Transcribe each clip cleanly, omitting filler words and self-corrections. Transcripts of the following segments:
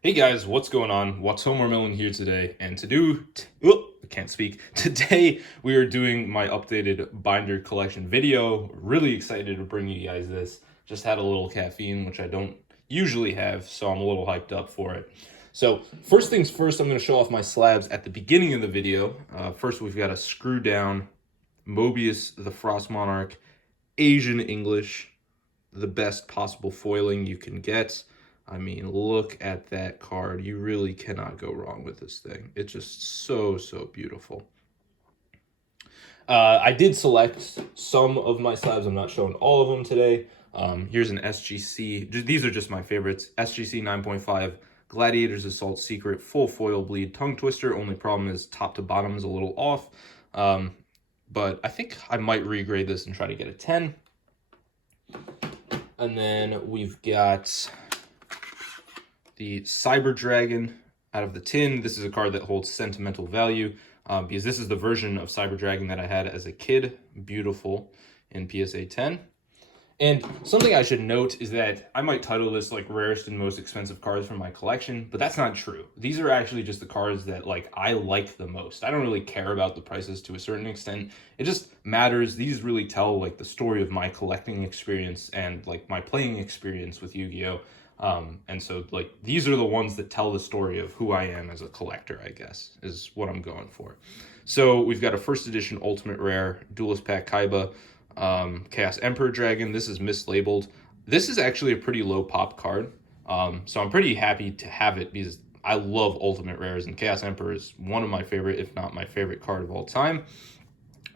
Hey guys, what's going on? Watomarmelon here today, and I can't speak. Today we are doing my updated binder collection video. Really excited to bring you guys this. Just had a little caffeine, which I don't usually have, so I'm a little hyped up for it. So first things first, I'm going to show off my slabs at the beginning of the video. First, we've got a screw down Mobius the Frost Monarch, Asian English, the best possible foiling you can get. I mean, look at that card. You really cannot go wrong with this thing. It's just so beautiful. I did select some of my slabs. I'm not showing all of them today. Here's an SGC. These are just my favorites. SGC 9.5, Gladiator's Assault Secret, full foil bleed, tongue twister. Only problem is top to bottom is a little off. But I think I might regrade this and try to get a 10. And then we've got the Cyber Dragon out of the tin. This is a card that holds sentimental value because this is the version of Cyber Dragon that I had as a kid. Beautiful in PSA 10. And something I should note is that I might title this like rarest and most expensive cards from my collection, but that's not true. These are actually just the cards that like I like the most. I don't really care about the prices to a certain extent. It just matters. These really tell like the story of my collecting experience and like my playing experience with Yu-Gi-Oh! And so like these are the ones that tell the story of who I am as a collector, I guess, is what I'm going for. So we've got a first edition ultimate rare Duelist Pack Kaiba, Chaos Emperor Dragon. This is mislabeled. This is actually a pretty low pop card. So I'm pretty happy to have it because I love ultimate rares, and Chaos Emperor is one of my favorite, if not my favorite card of all time.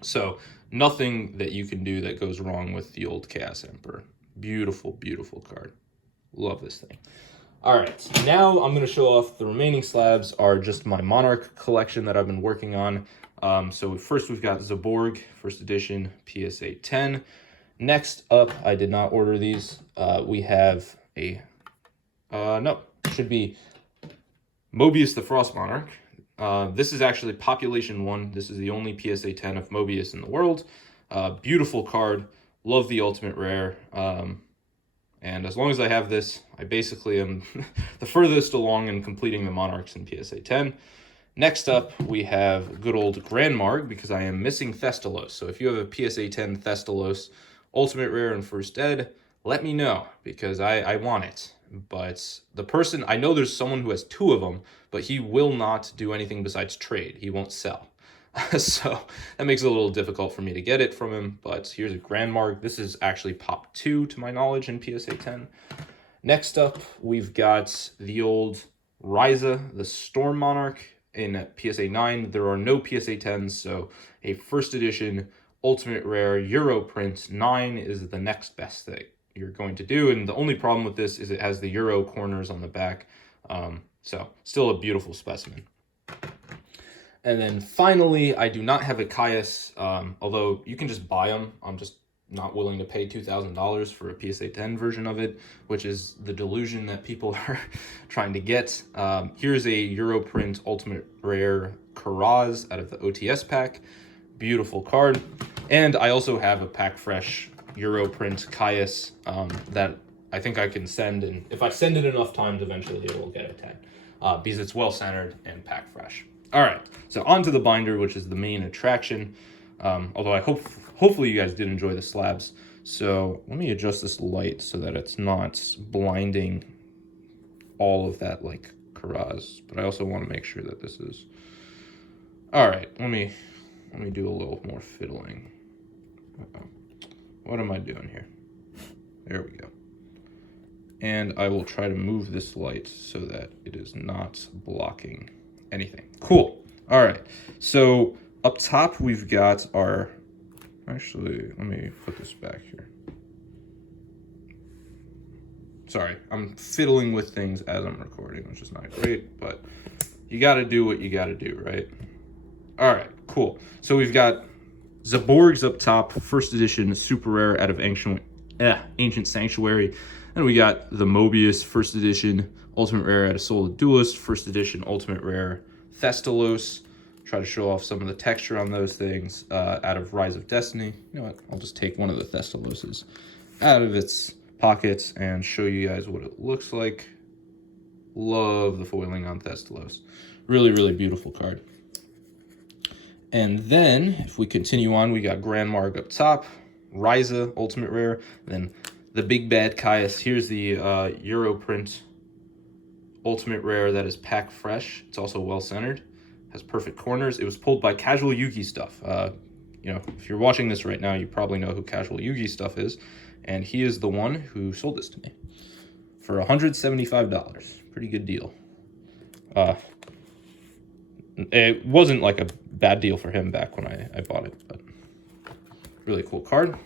So nothing that you can do that goes wrong with the old Chaos Emperor. Beautiful card. Love this thing. All right, now I'm going to show off the remaining slabs are just my Monarch collection that I've been working on. So first we've got Zaborg, first edition, PSA 10. Next up, I did not order these. We have should be Mobius the Frost Monarch. This is actually Population 1. This is the only PSA 10 of Mobius in the world. Beautiful card. Love the ultimate rare. And as long as I have this, I basically am the furthest along in completing the Monarchs in PSA 10. Next up, we have good old Grandmarg, because I am missing Thestalos. So if you have a PSA 10 Thestalos Ultimate Rare and First Ed, let me know, because I want it. But the person, I know there's someone who has 2 of them, but he will not do anything besides trade. He won't sell. So that makes it a little difficult for me to get it from him, but here's a Grandmarg. This is actually Pop 2 to my knowledge in PSA 10. Next up, we've got the old Ryza, the Storm Monarch in PSA 9. There are no PSA 10s, so a first edition ultimate rare Euro print 9 is the next best thing you're going to do, and the only problem with this is it has the Euro corners on the back, so still a beautiful specimen. And then finally, I do not have a Caius, although you can just buy them. I'm just not willing to pay $2,000 for a PSA 10 version of it, which is the delusion that people are trying to get. Here's a Europrint Ultimate Rare Karaz out of the OTS pack. Beautiful card. And I also have a Pack Fresh Europrint Caius that I think I can send, and if I send it enough times, eventually it will get a 10 because it's well-centered and Pack Fresh. All right, so on to the binder, which is the main attraction. Although hopefully you guys did enjoy the slabs. So let me adjust this light so that it's not blinding all of that like Karaz. But I also want to make sure that this is all right. Let me do a little more fiddling. What am I doing here? There we go. And I will try to move this light so that it is not blocking anything. Cool. All right. So up top, we've got our, actually, let me put this back here. Sorry, I'm fiddling with things as I'm recording, which is not great, but you got to do what you got to do, right? All right, cool. So we've got Zaborg's up top, first edition, super rare out of Ancient Sanctuary. And we got the Mobius, first edition, ultimate rare out of Soul of Duelist, first edition, ultimate rare, Thestalos. Try to show off some of the texture on those things out of Rise of Destiny. You know what? I'll just take one of the Thestaloses out of its pockets and show you guys what it looks like. Love the foiling on Thestalos. Really, really beautiful card. And then, if we continue on, we got Grand Marg up top, Ryza, Ultimate Rare, then the Big Bad Caius. Here's the Europrint Ultimate Rare that is pack fresh. It's also well-centered, has perfect corners. It was pulled by Casual Yugi Stuff. You know, if you're watching this right now, you probably know who Casual Yugi Stuff is, and he is the one who sold this to me for $175. Pretty good deal. It wasn't like a bad deal for him back when I bought it, but really cool card.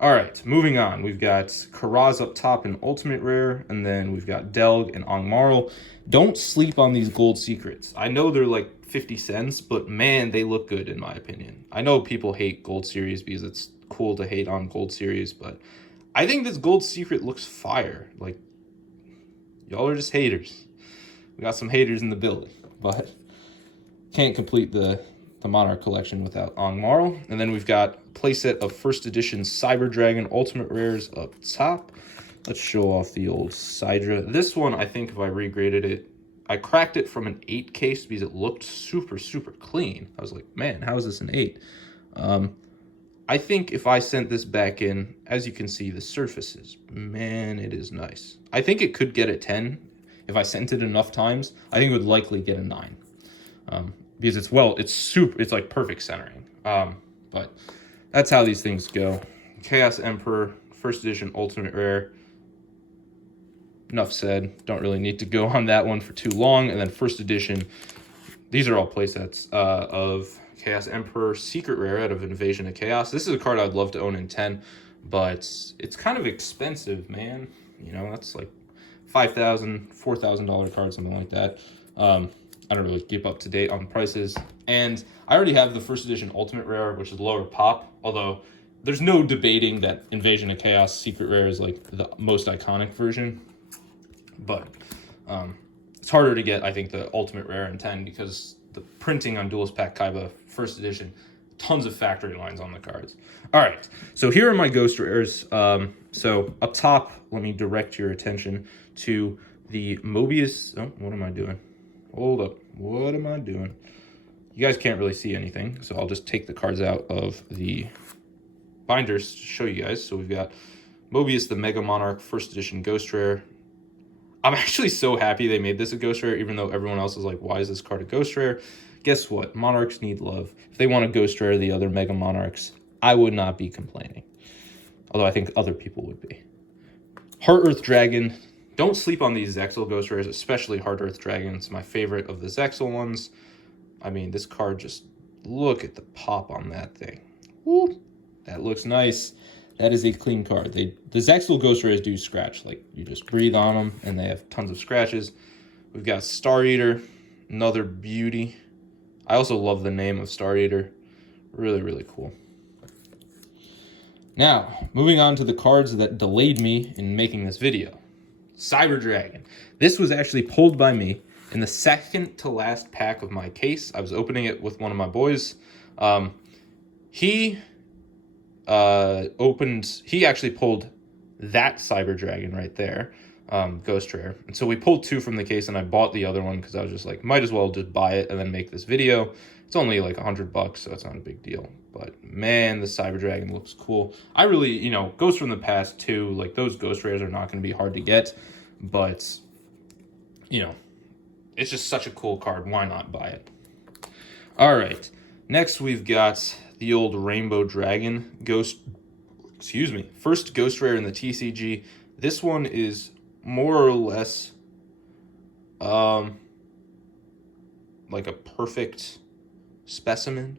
All right, moving on. We've got Karaz up top in Ultimate Rare, and then we've got Delg and Angmarl. Don't sleep on these gold secrets. I know they're like 50 cents, but man, they look good in my opinion. I know people hate gold series because it's cool to hate on gold series, but I think this gold secret looks fire. Like, y'all are just haters. We got some haters in the building, but can't complete the Monarch collection without Angmarl. And then we've got a playset of first edition Cyber Dragon Ultimate Rares up top. Let's show off the old Sidra. This one, I think if I regraded it, I cracked it from an 8 case because it looked super, super clean. I was like, man, how is this an 8? I think if I sent this back in, as you can see, the surfaces, man, it is nice. I think it could get a 10. If I sent it enough times, I think it would likely get a 9. Because it's like perfect centering. But that's how these things go. Chaos Emperor, first edition Ultimate Rare. Enough said. Don't really need to go on that one for too long. And then first edition, these are all playsets of Chaos Emperor Secret Rare out of Invasion of Chaos. This is a card I'd love to own in 10, but it's kind of expensive, man. You know, that's like $5,000, $4,000 card, something like that. I don't really keep up to date on prices. And I already have the first edition Ultimate Rare, which is lower pop, although there's no debating that Invasion of Chaos Secret Rare is like the most iconic version. But it's harder to get, I think, the Ultimate Rare in 10 because the printing on Duelist Pack Kaiba first edition, tons of factory lines on the cards. All right, so here are my Ghost Rares. So up top, let me direct your attention to the Mobius. Oh, what am I doing? Hold up. What am I doing? You guys can't really see anything, so I'll just take the cards out of the binders to show you guys. So we've got Mobius, the Mega Monarch, first edition Ghost Rare. I'm actually so happy they made this a Ghost Rare, even though everyone else is like, why is this card a Ghost Rare? Guess what? Monarchs need love. If they want a Ghost Rare the other Mega Monarchs, I would not be complaining. Although I think other people would be. Heart Earth Dragon. Don't sleep on these Zexal Ghost Rares, especially Heart Earth Dragon. It's my favorite of the Zexal ones. I mean, this card, just look at the pop on that thing. Woo! That looks nice. That is a clean card. The Zexal Ghost Rares do scratch. Like, you just breathe on them, and they have tons of scratches. We've got Star Eater, another beauty. I also love the name of Star Eater. Really, really cool. Now, moving on to the cards that delayed me in making this video. Cyber Dragon. This was actually pulled by me in the second to last pack of my case. I was opening it with one of my boys. He actually pulled that Cyber Dragon right there, Ghost Rare. And so we pulled 2 from the case, and I bought the other one because I was just like, might as well just buy it and then make this video. It's only like $100, so it's not a big deal. But man, the Cyber Dragon looks cool. I really, you know, Ghosts from the Past too, like those Ghost Rares are not going to be hard to get, but you know, it's just such a cool card. Why not buy it? All right, next we've got the old Rainbow Dragon first Ghost Rare in the TCG. This one is more or less like a perfect specimen.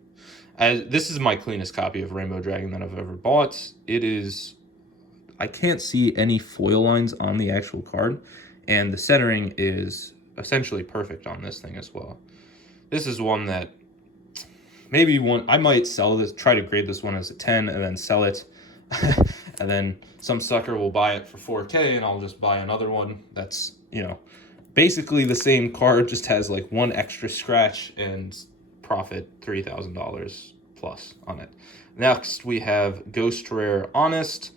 This is my cleanest copy of Rainbow Dragon that I've ever bought. It is, I can't see any foil lines on the actual card, and the centering is essentially perfect on this thing as well. This is one that I might sell this, try to grade this one as a 10 and then sell it. And then some sucker will buy it for $4K and I'll just buy another one that's, you know, basically the same card, just has like one extra scratch and profit $3,000 plus on it. Next we have Ghost Rare Honest.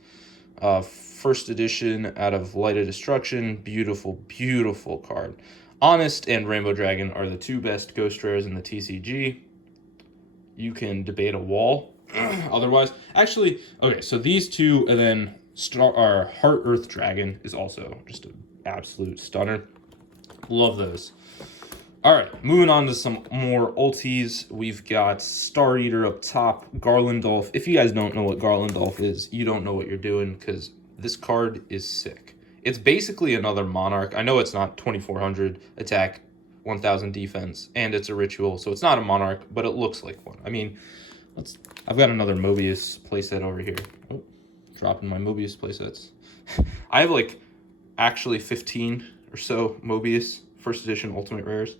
First edition out of Light of Destruction. Beautiful, beautiful card. Honest and Rainbow Dragon are the two best ghost rares in the TCG. You can debate a wall. Otherwise, actually, okay, so these two, and then Heart Earth Dragon is also just an absolute stunner. Love those. All right, moving on to some more ulties. We've got Star Eater up top, Garlandolf. If you guys don't know what Garlandolf is, you don't know what you're doing, because this card is sick. It's basically another Monarch. I know it's not 2400 attack, 1000 defense, and it's a ritual, so it's not a Monarch, but it looks like one. I mean, I've got another Mobius playset over here. Oh, dropping my Mobius playsets. I have like actually 15 or so Mobius first edition ultimate rares.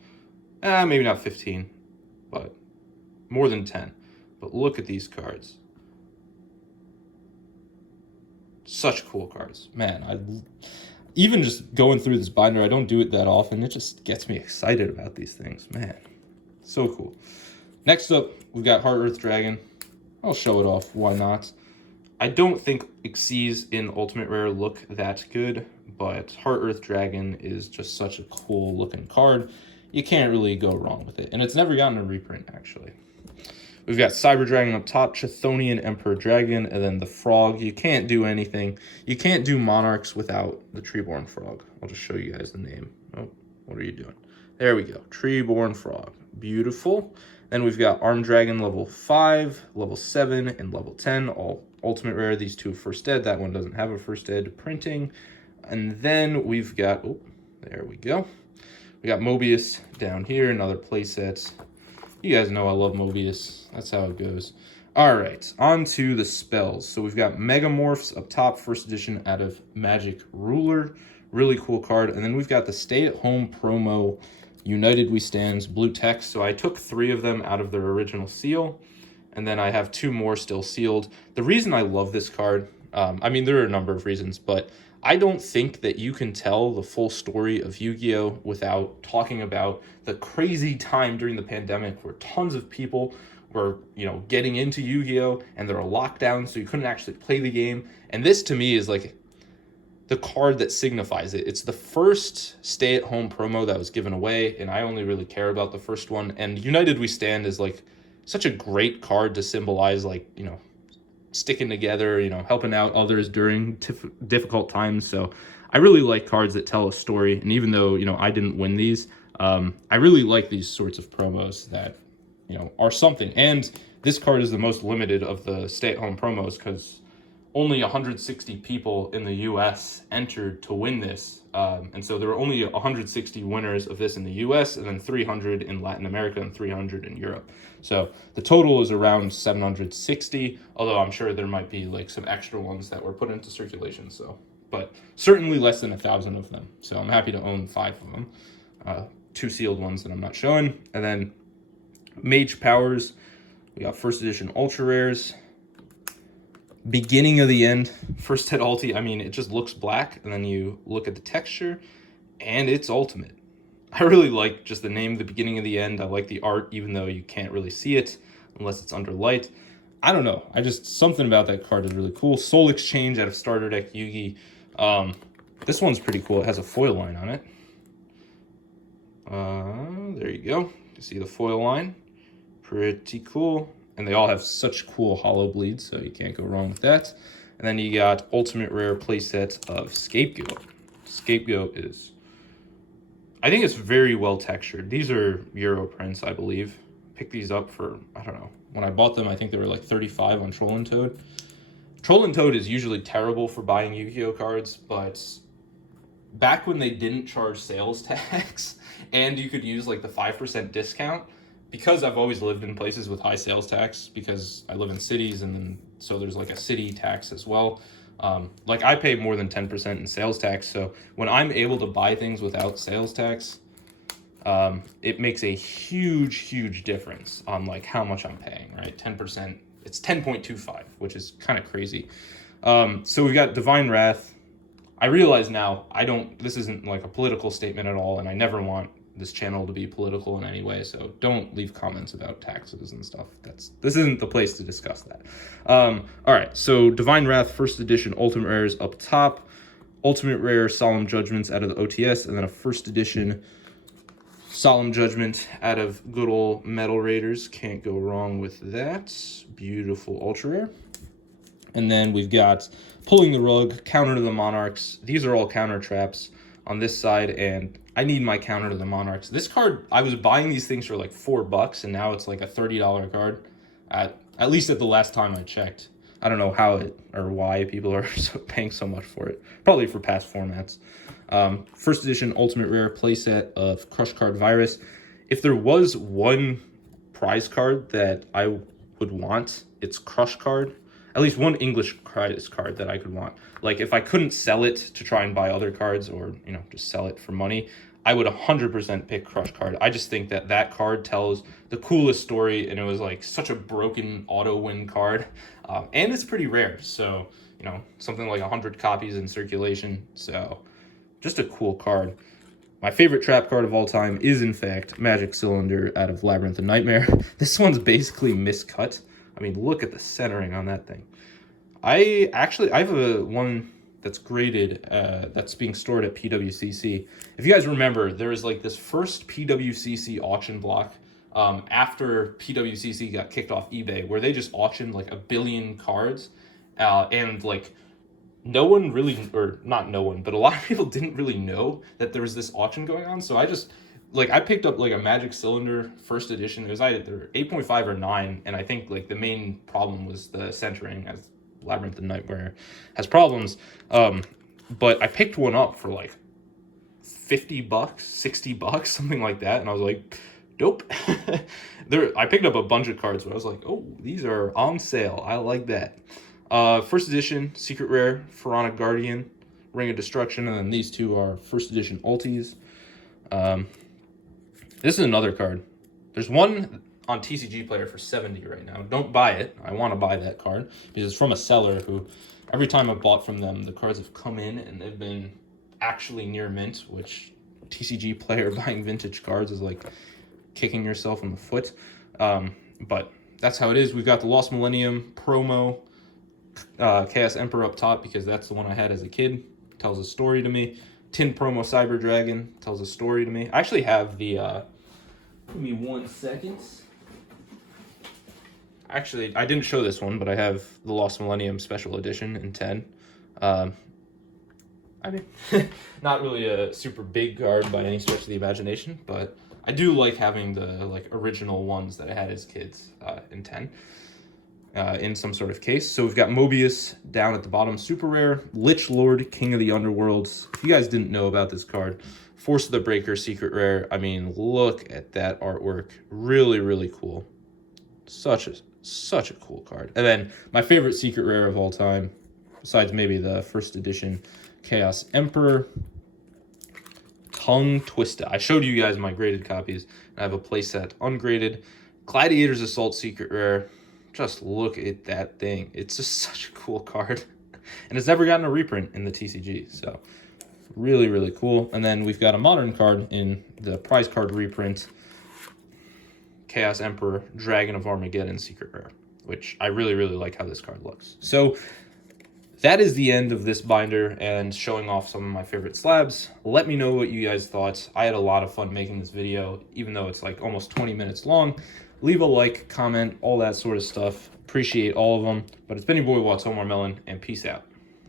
Maybe not 15, but more than 10. But look at these cards. Such cool cards. Man, even just going through this binder, I don't do it that often. It just gets me excited about these things. Man, so cool. Next up, we've got Heart Earth Dragon. I'll show it off. Why not? I don't think Xyz in Ultimate Rare look that good, but Heart Earth Dragon is just such a cool looking card. You can't really go wrong with it. And it's never gotten a reprint, actually. We've got Cyber Dragon up top, Chthonian Emperor Dragon, and then the Frog. You can't do anything. You can't do Monarchs without the Treeborn Frog. I'll just show you guys the name. Oh, what are you doing? There we go. Treeborn Frog. Beautiful. Then we've got Armed Dragon level 5, level 7, and level 10. All Ultimate Rare. These two First Ed. That one doesn't have a First Ed printing. And then we've got... Oh, there we go. We got Mobius down here, another playset. You guys know I love Mobius. That's how it goes. All right, on to the spells. So we've got Megamorphs up top, first edition out of Magic Ruler. Really cool card. And then we've got the Stay at Home promo, United We Stand's blue text. So I took 3 of them out of their original seal, and then I have 2 more still sealed. The reason I love this card, I mean, there are a number of reasons, but I don't think that you can tell the full story of Yu-Gi-Oh! Without talking about the crazy time during the pandemic where tons of people were, getting into Yu-Gi-Oh! And there were lockdowns, so you couldn't actually play the game. And this, to me, is like the card that signifies it. It's the first stay-at-home promo that was given away, and I only really care about the first one. And United We Stand is like such a great card to symbolize, like, sticking together, helping out others during difficult times. So I really like cards that tell a story. And even though, I didn't win these, I really like these sorts of promos that, are something. And this card is the most limited of the stay-at-home promos because only 160 people in the US entered to win this. And so there were only 160 winners of this in the US, and then 300 in Latin America and 300 in Europe. So the total is around 760, although I'm sure there might be like some extra ones that were put into circulation. So, but certainly less than 1,000 of them. So I'm happy to own 5 of them. 2 sealed ones that I'm not showing. And then Mage Powers, we got first edition ultra rares. Beginning of the End, first hit ulti. I mean, it just looks black, and then you look at the texture, and it's ultimate. I really like just the name, The Beginning of the End. I like the art, even though you can't really see it unless it's under light. I don't know. Something about that card is really cool. Soul Exchange out of Starter Deck Yugi. This one's pretty cool. It has a foil line on it. There you go. You can see the foil line. Pretty cool. And they all have such cool hollow bleeds, so you can't go wrong with that. And then you got Ultimate Rare playset of Scapegoat. Scapegoat is... I think it's very well textured. These are Euro prints, I believe. Picked these up for, I don't know. When I bought them, I think they were like 35 on Troll and Toad. Troll and Toad is usually terrible for buying Yu-Gi-Oh cards, but back when they didn't charge sales tax and you could use like the 5% discount, because I've always lived in places with high sales tax, because I live in cities, and then so there's like a city tax as well. Like I pay more than 10% in sales tax, so when I'm able to buy things without sales tax, it makes a huge difference on like how much I'm paying, right? 10%, it's 10.25, which is kind of crazy. So we've got Divine Wrath. I realize now this isn't like a political statement at all, and I never want this channel to be political in any way, so don't leave comments about taxes and stuff. This isn't the place to discuss that. All right, so Divine Wrath First Edition Ultimate Rares up top, Ultimate Rare Solemn Judgments out of the OTS, and then a First Edition Solemn Judgment out of good old Metal Raiders. Can't go wrong with that. Beautiful ultra rare. And then we've got Pulling the Rug, Counter to the Monarchs. These are all counter traps on this side, and I need my counter to the Monarchs. This card, I was buying these things for like $4, and now it's like a $30 card, at least at the last time I checked. I don't know how it or why people are paying so much for it. Probably for past formats. First edition Ultimate Rare playset of Crush Card Virus. If there was one prize card that I would want, it's Crush Card. At least one English prize card that I could want. Like, if I couldn't sell it to try and buy other cards, or, you know, just sell it for money, I would 100% pick Crush Card. I just think that that card tells the coolest story, and it was like such a broken auto win card. And it's pretty rare, so, you know, something like 100 copies in circulation. So, just a cool card. My favorite trap card of all time is, in fact, Magic Cylinder out of Labyrinth of Nightmare. This one's basically miscut. I mean, look at the centering on that thing. I have a one that's graded, that's being stored at PWCC. If you guys remember, there was like this first PWCC auction block after PWCC got kicked off eBay, where they just auctioned like 1 billion cards, and like no one really, or not no one, but a lot of people didn't really know that there was this auction going on. So I picked up like a Magic Cylinder First Edition. It was either 8.5 or 9, and I think like the main problem was the centering, as Labyrinth of Nightmare has problems. But I picked one up for like $50, $60, something like that, and I was like, dope. I picked up a bunch of cards where I was like, oh, these are on sale. I like that. First edition Secret Rare Pharaonic Guardian, Ring of Destruction, and then these two are First Edition Ultis. This is another card. There's one on TCG Player for $70 right now. Don't buy it. I want to buy that card because it's from a seller who, every time I've bought from them, the cards have come in and they've been actually near mint, which TCG Player buying vintage cards is like kicking yourself in the foot. But that's how it is. We've got the Lost Millennium promo, Chaos Emperor up top because that's the one I had as a kid. Tells a story to me. Tin promo Cyber Dragon tells a story to me. I actually have the, give me 1 second. Actually, I didn't show this one, but I have the Lost Millennium Special Edition in 10. I mean, not really a super big card by any stretch of the imagination, but I do like having the like original ones that I had as kids in 10. In some sort of case. So we've got Mobius down at the bottom, super rare. Lich Lord, King of the Underworlds. If you guys didn't know about this card, Force of the Breaker, secret rare. I mean, look at that artwork. Really, really cool. Such a cool card. And then my favorite secret rare of all time, besides maybe the First Edition Chaos Emperor, Tongue Twisted. I showed you guys my graded copies. I have a playset ungraded. Gladiator's Assault, secret rare. Just look at that thing. It's just such a cool card. And it's never gotten a reprint in the TCG. So really, really cool. And then we've got a modern card in the prize card reprint. Chaos Emperor, Dragon of Armageddon, secret rare. Which I really, really like how this card looks. So that is the end of this binder and showing off some of my favorite slabs. Let me know what you guys thought. I had a lot of fun making this video, even though it's like almost 20 minutes long. Leave a like, comment, all that sort of stuff. Appreciate all of them. But it's been your boy Watomarmelon, and peace out.